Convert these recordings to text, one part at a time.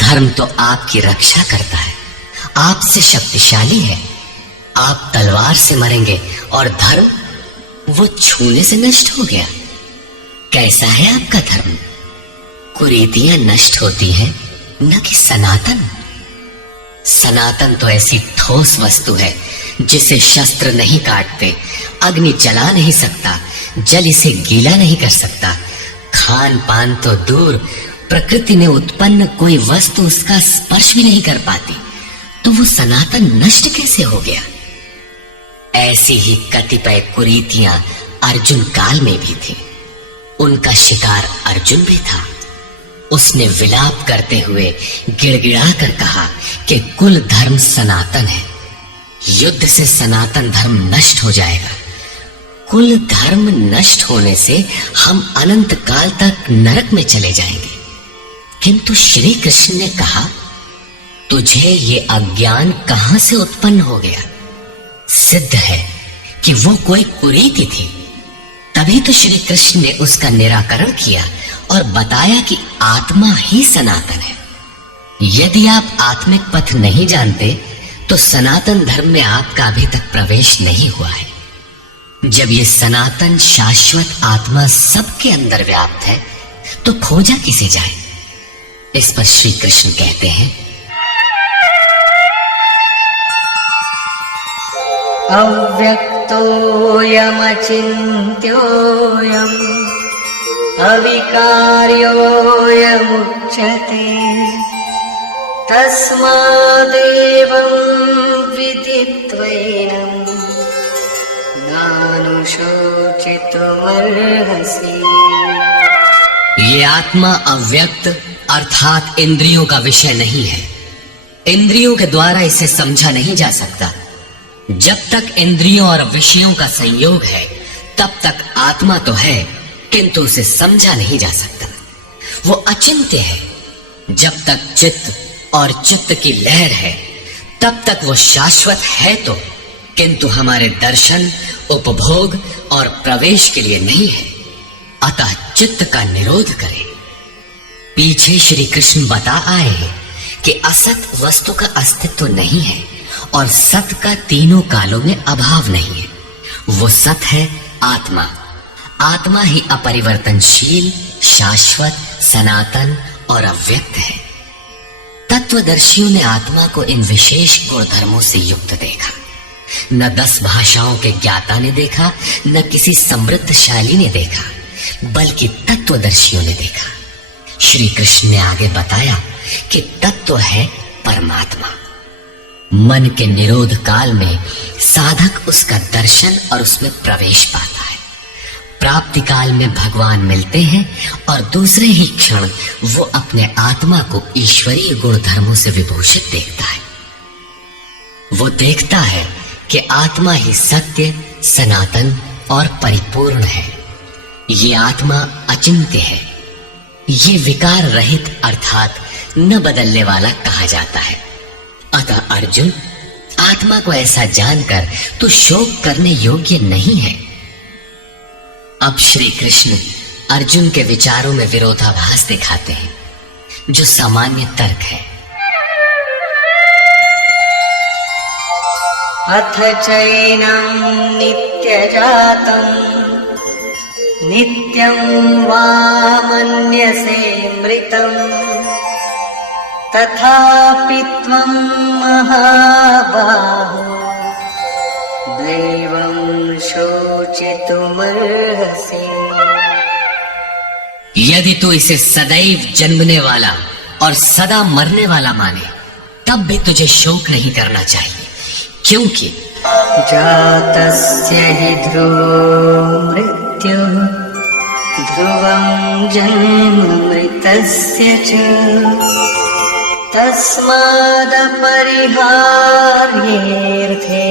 धर्म तो आपकी रक्षा करता है, आपसे शक्तिशाली है। आप तलवार से मरेंगे और धर्म वो छूने से नष्ट हो गया। कैसा है आपका धर्म? कुरीतियां नष्ट होती हैं, न कि सनातन। सनातन तो ऐसी ठोस वस्तु है जिसे शस्त्र नहीं काटते, अग्नि जला नहीं सकता, जल इसे गीला नहीं कर सकता। खान पान तो दूर, प्रकृति में उत्पन्न कोई वस्तु उसका स्पर्श भी नहीं कर पाती, तो वो सनातन नष्ट कैसे हो गया? ऐसी ही कतिपय कुरीतियां अर्जुन काल में भी थी। उनका शिकार अर्जुन भी था। उसने विलाप करते हुए गिड़गिड़ा कर कहा कि कुल धर्म सनातन है, युद्ध से सनातन धर्म नष्ट हो जाएगा। कुल धर्म नष्ट होने से हम अनंत काल तक नरक में चले जाएंगे। किंतु श्री कृष्ण ने कहा, तुझे ये अज्ञान कहां से उत्पन्न हो गया? सिद्ध है कि वो कोई कुरीति थी। तभी तो श्री कृष्ण ने उसका निराकरण किया और बताया कि आत्मा ही सनातन है। यदि आप आत्मिक पथ नहीं जानते तो सनातन धर्म में आपका अभी तक प्रवेश नहीं हुआ है। जब ये सनातन शाश्वत आत्मा सबके अंदर व्याप्त है तो खोजा किसे जाए? इस पर श्री कृष्ण कहते हैं, अव्यक्तोऽयमचिन्त्योऽयम् अविकार्योऽयमुच्यते तस्मादेवं विदित्वैनं नानुशोचितुमर्हसि। ये आत्मा अव्यक्त अर्थात इंद्रियों का विषय नहीं है। इंद्रियों के द्वारा इसे समझा नहीं जा सकता। जब तक इंद्रियों और विषयों का संयोग है तब तक आत्मा तो है, किंतु उसे समझा नहीं जा सकता। वो अचिंत्य है। जब तक चित्त और चित्त की लहर है तब तक वो शाश्वत है तो, किंतु हमारे दर्शन, उपभोग और प्रवेश के लिए नहीं है। अतः चित्त का निरोध करें। पीछे श्री कृष्ण बता आए हैं कि असत वस्तु का अस्तित्व नहीं है और सत का तीनों कालों में अभाव नहीं है। वो सत है आत्मा। आत्मा ही अपरिवर्तनशील, शाश्वत, सनातन और अव्यक्त है। तत्वदर्शियों ने आत्मा को इन विशेष गुण धर्मों से युक्त देखा। न 10 भाषाओं के ज्ञाता ने देखा, न किसी समृद्धशाली ने देखा, बल्कि तत्वदर्शियों ने देखा। श्री कृष्ण ने आगे बताया कि तत्व है परमात्मा। मन के निरोध काल में साधक उसका दर्शन और उसमें प्रवेश पाता है। प्राप्ति काल में भगवान मिलते हैं और दूसरे ही क्षण वो अपने आत्मा को ईश्वरीय गुण धर्मों से विभूषित देखता है। वो देखता है कि आत्मा ही सत्य, सनातन और परिपूर्ण है। ये आत्मा अचिंत्य है। ये विकार रहित अर्थात न बदलने वाला कहा जाता है। अतः अर्जुन, आत्मा को ऐसा जानकर तू शोक करने योग्य नहीं है। अब श्री कृष्ण अर्जुन के विचारों में विरोधाभास दिखाते हैं, जो सामान्य तर्क है। अथ चैनं नित्यजातं नित्यं वा मन्यसे मृतं तथापि त्वं महाबाहो दैवं शोचितुमर्हसि। यदि तू इसे सदैव जन्मने वाला और सदा मरने वाला माने तब भी तुझे शोक नहीं करना चाहिए, क्योंकि जातस्य हि ध्रुवो मृत्युः ध्रुवं जन्म मृतस्य च तस्मादपरिहार्येऽर्थे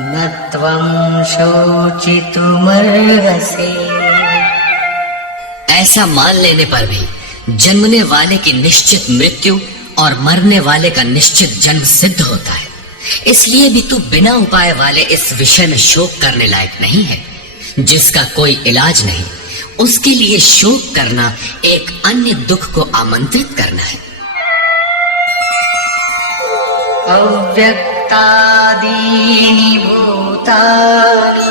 न त्वं शोचितुमर्हसि। ऐसा मान लेने पर भी जन्मने वाले की निश्चित मृत्यु और मरने वाले का निश्चित जन्म सिद्ध होता है। इसलिए भी तू बिना उपाय वाले इस विषय में शोक करने लायक नहीं है। जिसका कोई इलाज नहीं, उसके लिए शोक करना एक अन्य दुख को आमंत्रित करना है। अव्यक्तादीनि भूतानि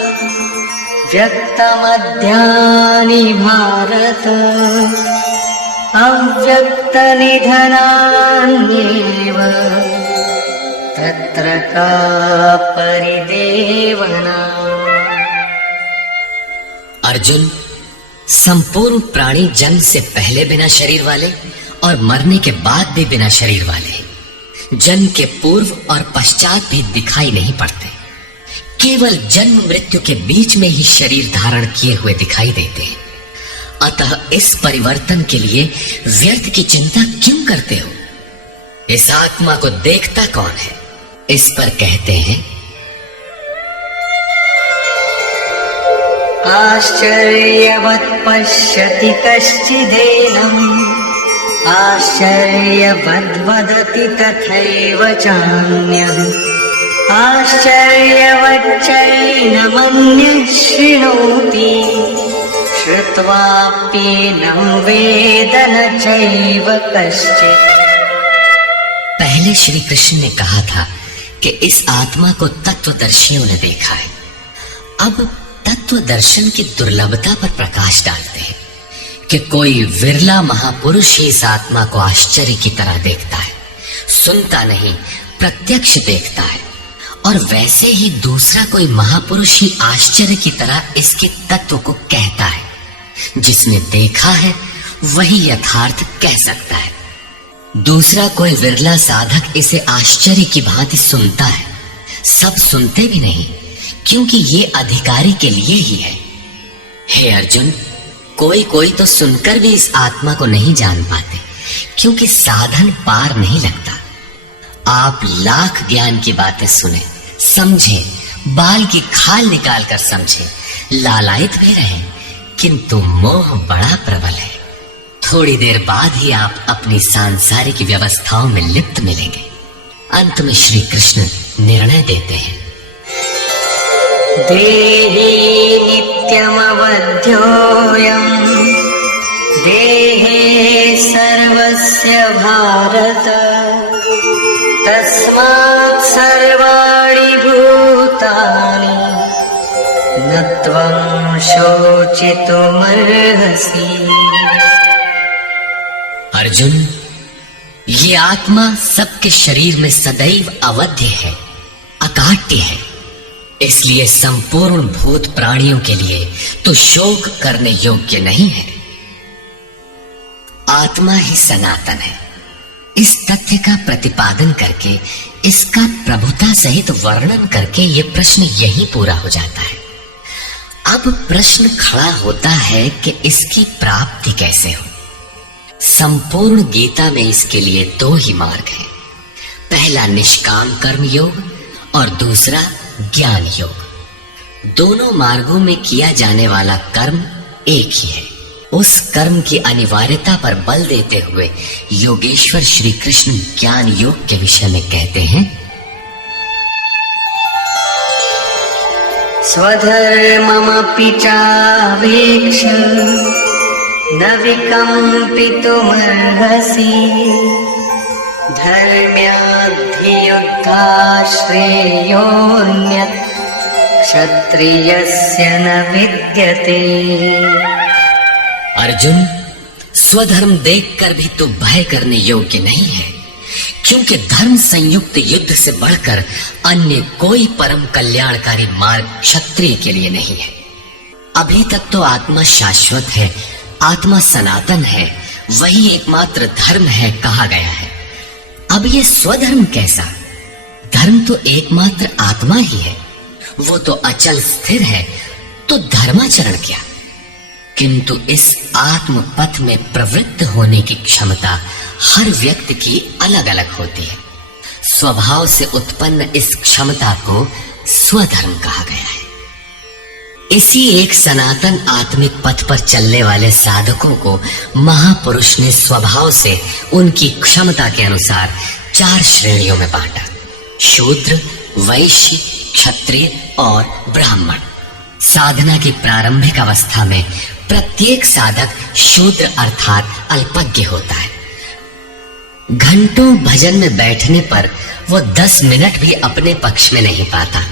व्यक्तमध्यानि भारत अव्यक्तनिधनान्येव तत्र का परिदेवना। अर्जुन, संपूर्ण प्राणी जन्म से पहले बिना शरीर वाले और मरने के बाद भी बिना शरीर वाले, जन्म के पूर्व और पश्चात भी दिखाई नहीं पड़ते, केवल जन्म मृत्यु के बीच में ही शरीर धारण किए हुए दिखाई देते हैं। अतः इस परिवर्तन के लिए व्यर्थ की चिंता क्यों करते हो? इस आत्मा को देखता कौन है? इस पर कहते हैं, आश्चर्यवत् पश्यति कश्चिदेनम् आश्चर्यवद्वदति तथैव चान्यः आश्चर्यवच्चैनमन्यः शृणोति श्रुत्वाप्येनं वेद न चैव कश्चित्। पहले श्री कृष्ण ने कहा था कि इस आत्मा को तत्वदर्शियों ने देखा है। अब तत्व दर्शन की दुर्लभता पर प्रकाश डालते हैं कि कोई विरला महापुरुष ही इस आत्मा को आश्चर्य की तरह देखता है, सुनता नहीं प्रत्यक्ष देखता है। और वैसे ही दूसरा कोई महापुरुष ही आश्चर्य की तरह इसके तत्व को कहता है। जिसने देखा है वही यथार्थ कह सकता है। दूसरा कोई विरला साधक इसे आश्चर्य की भांति सुनता है। सब सुनते भी नहीं, क्योंकि ये अधिकारी के लिए ही है। हे अर्जुन, कोई कोई तो सुनकर भी इस आत्मा को नहीं जान पाते, क्योंकि साधन पार नहीं लगता। आप लाख ज्ञान की बातें सुने, समझे, बाल की खाल निकाल कर समझे, लालायित भी रहे, किंतु मोह बड़ा प्रबल है। थोड़ी देर बाद ही आप अपनी सांसारिक व्यवस्थाओं में लिप्त मिलेंगे। अंत में श्री कृष्ण निर्णय देते हैं, देहि नित्यमवध्योऽयम् देहे सर्वस्य भारत तस्मात् सर्वाणि भूतानि न त्वं शोचितुमर्हसि। अर्जुन, ये आत्मा सबके शरीर में सदैव अवध्य है, अकाट्य है। इसलिए संपूर्ण भूत प्राणियों के लिए तो शोक करने योग्य नहीं है। आत्मा ही सनातन है। इस तथ्य का प्रतिपादन करके, इसका प्रभुता सहित वर्णन करके ये प्रश्न यही पूरा हो जाता है। अब प्रश्न खड़ा होता है कि इसकी प्राप्ति कैसे हो। संपूर्ण गीता में इसके लिए दो ही मार्ग हैं। पहला निष्काम कर्म योग और दूसरा ज्ञान योग। दोनों मार्गों में किया जाने वाला कर्म एक ही है। उस कर्म की अनिवार्यता पर बल देते हुए योगेश्वर श्री कृष्ण ज्ञान योग के विषय में कहते हैं, स्वधर्ममपि चावेक्ष न विकम्पितुमर्हसि धर्म्याद्धियुद्धाश्रेयोऽन्यत् क्षत्रियस्य न विद्यते। अर्जुन, स्वधर्म देखकर भी तू भय करने योग्य नहीं है, क्योंकि धर्म संयुक्त युद्ध से बढ़कर अन्य कोई परम कल्याणकारी मार्ग क्षत्रिय के लिए नहीं है। अभी तक तो आत्मा शाश्वत है, आत्मा सनातन है, वही एकमात्र धर्म है कहा गया है। अब ये स्वधर्म कैसा? धर्म तो एकमात्र आत्मा ही है, वो तो अचल स्थिर है, तो धर्माचरण क्या? किंतु इस आत्म पथ में प्रवृत्त होने की क्षमता हर व्यक्ति की अलग अलग होती है। स्वभाव से उत्पन्न इस क्षमता को स्वधर्म कहा गया है। इसी एक सनातन आत्मिक पथ पर चलने वाले साधकों को महापुरुष ने स्वभाव से उनकी क्षमता के अनुसार 4 श्रेणियों में बांटा: शूद्र, वैश्य, क्षत्रिय और ब्राह्मण। साधना की प्रारंभिक अवस्था में प्रत्येक साधक शूद्र अर्थात अल्पज्ञ होता है। घंटों भजन में बैठने पर वो 10 मिनट भी अपने पक्ष में नहीं पाता।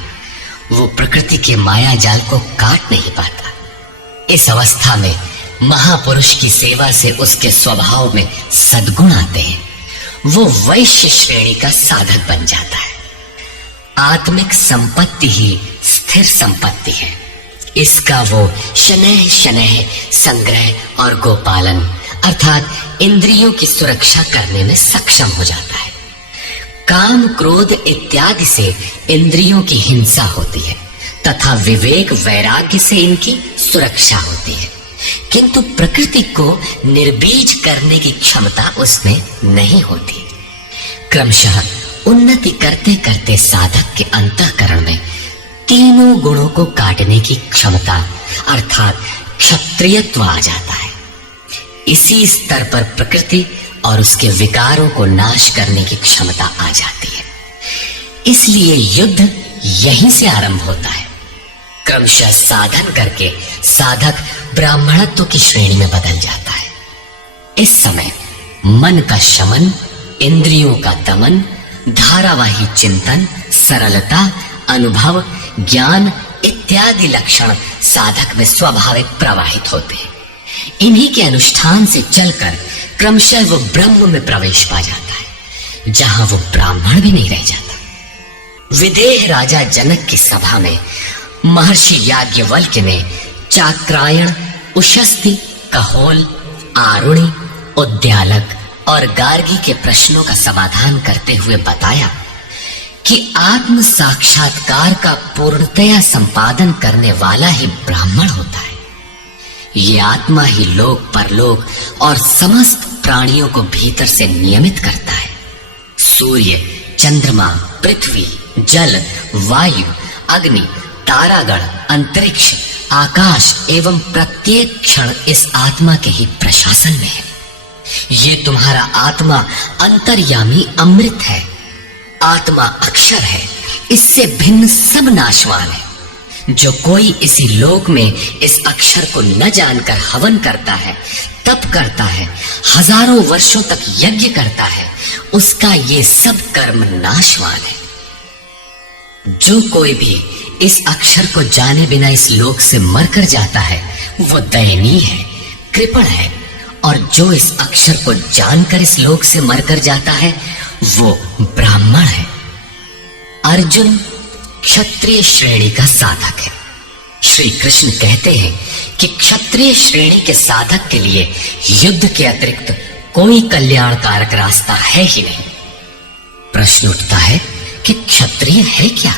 वो प्रकृति के माया जाल को काट नहीं पाता। इस अवस्था में महापुरुष की सेवा से उसके स्वभाव में सद्गुण आते हैं। वो वैश्य श्रेणी का साधक बन जाता है। आत्मिक संपत्ति ही स्थिर संपत्ति है। इसका वो शनैः शनैः संग्रह और गोपालन अर्थात इंद्रियों की सुरक्षा करने में सक्षम हो जाता है। काम क्रोध इत्यादि से इंद्रियों की हिंसा होती है तथा विवेक वैराग्य से इनकी सुरक्षा होती है, किंतु प्रकृति को निर्बीज करने की क्षमता उसमें नहीं होती। क्रमशः उन्नति करते करते साधक के अंतःकरण में तीनों गुणों को काटने की क्षमता अर्थात क्षत्रियत्व आ जाता है। इसी स्तर पर प्रकृति और उसके विकारों को नाश करने की क्षमता आ जाती है। इसलिए युद्ध यहीं से आरंभ होता है। क्रमशः साधन करके साधक ब्राह्मणत्व की श्रेणी में बदल जाता है। इस समय मन का शमन, इंद्रियों का दमन, धारावाही चिंतन, सरलता, अनुभव, ज्ञान इत्यादि लक्षण साधक में स्वाभाविक प्रवाहित होते हैं। इन्हीं के अनुष्ठान से चलकर क्रमशः वो ब्रह्म में प्रवेश पा जाता है, जहां वो ब्राह्मण भी नहीं रह जाता। विदेह राजा जनक की सभा में महर्षि याज्ञवल्क्य ने चाक्रायण, उशस्ती, कहोल, आरुणि, उद्यालक और गार्गी के प्रश्नों का समाधान करते हुए बताया कि आत्म साक्षात्कार का पूर्णतया संपादन करने वाला ही ब्राह्मण होता है। ये आत्मा ही लोक परलोक और समस्त प्राणियों को भीतर से नियमित करता है। सूर्य, चंद्रमा, पृथ्वी, जल, वायु, अग्नि, तारागण, अंतरिक्ष, आकाश एवं प्रत्येक क्षण इस आत्मा के ही प्रशासन में है। ये तुम्हारा आत्मा अंतर्यामी अमृत है। आत्मा अक्षर है, इससे भिन्न सब नाशवान है। जो कोई इसी लोक में इस अक्षर को न जानकर हवन करता है, तप करता है, हजारों वर्षों तक यज्ञ करता है, उसका ये सब कर्म नाशवान है। जो कोई भी इस अक्षर को जाने बिना इस लोक से मरकर जाता है, वो दयनीय है, कृपण है, और जो इस अक्षर को जानकर इस लोक से मरकर जाता है, वो ब्राह्मण है। अर्जुन क्षत्रिय श्रेणी का साधक है। श्री कृष्ण कहते हैं कि क्षत्रिय श्रेणी के साधक के लिए युद्ध के अतिरिक्त कोई कल्याणकारक रास्ता है ही नहीं। प्रश्न उठता है कि क्षत्रिय है क्या?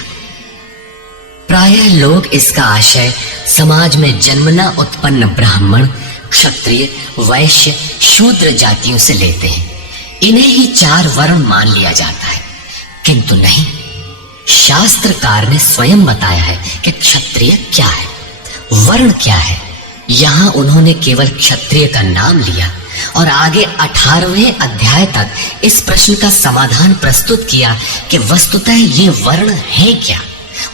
प्रायः लोग इसका आशय समाज में जन्मना उत्पन्न ब्राह्मण, क्षत्रिय, वैश्य, शूद्र जातियों से लेते हैं। इन्हें ही 4 वर्ण मान लिया जाता है, किंतु नहीं। शास्त्रकार ने स्वयं बताया है कि क्षत्रिय क्या है, वर्ण क्या है। यहां उन्होंने केवल क्षत्रिय का नाम लिया और आगे 18वें अध्याय तक इस प्रश्न का समाधान प्रस्तुत किया कि वस्तुतः ये वर्ण है क्या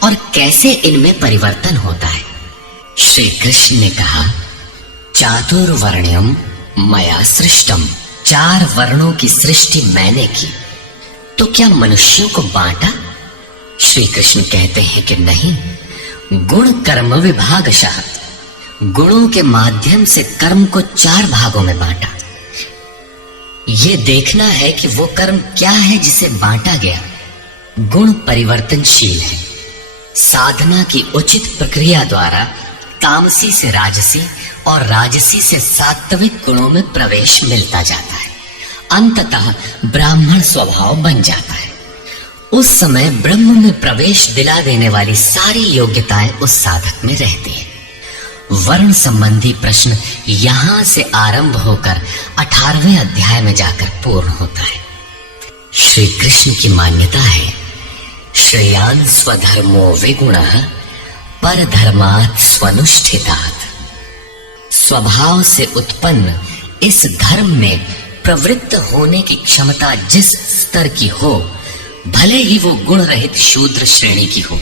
और कैसे इनमें परिवर्तन होता है। श्री कृष्ण ने कहा, चातुर्वर्ण्यम मया सृष्टम। 4 वर्णों की सृष्टि मैंने की, तो क्या मनुष्यों को बांटा? श्री कृष्ण कहते हैं कि नहीं, गुण कर्म विभागशः। गुणों के माध्यम से कर्म को 4 भागों में बांटा। ये देखना है कि वो कर्म क्या है जिसे बांटा गया। गुण परिवर्तनशील है। साधना की उचित प्रक्रिया द्वारा तामसी से राजसी और राजसी से सात्विक गुणों में प्रवेश मिलता जाता है। अंततः ब्राह्मण स्वभाव बन जाता है। उस समय ब्रह्म में प्रवेश दिला देने वाली सारी योग्यताएं उस साधक में रहती है। वर्ण संबंधी प्रश्न यहां से आरंभ होकर 18वें अध्याय में जाकर पूर्ण होता है। श्री कृष्ण की मान्यता है, श्रेयान् स्वधर्मो विगुणः परधर्मात् स्वनुष्ठितात्। स्वभाव से उत्पन्न इस धर्म में प्रवृत्त होने की क्षमता जिस स्तर की हो, भले ही वो गुण रहित शूद्र श्रेणी की हो,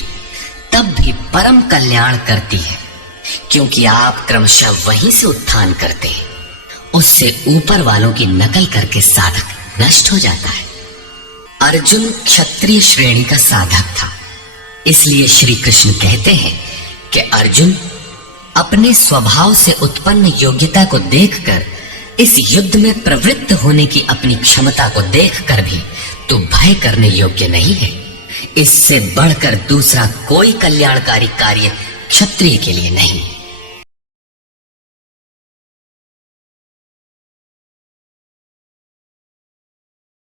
तब भी परम कल्याण करती है, क्योंकि आप क्रमशः वहीं से उत्थान करते हैं। उससे ऊपर वालों की नकल करके साधक नष्ट हो जाता है। अर्जुन क्षत्रिय श्रेणी का साधक था, इसलिए श्री कृष्ण कहते हैं कि अर्जुन, अपने स्वभाव से उत्पन्न योग्यता को देखकर, इस युद्ध में प्रवृत्त होने की अपनी क्षमता को देखकर भी तू भय करने योग्य नहीं है। इससे बढ़कर दूसरा कोई कल्याणकारी कार्य क्षत्रिय के लिए नहीं।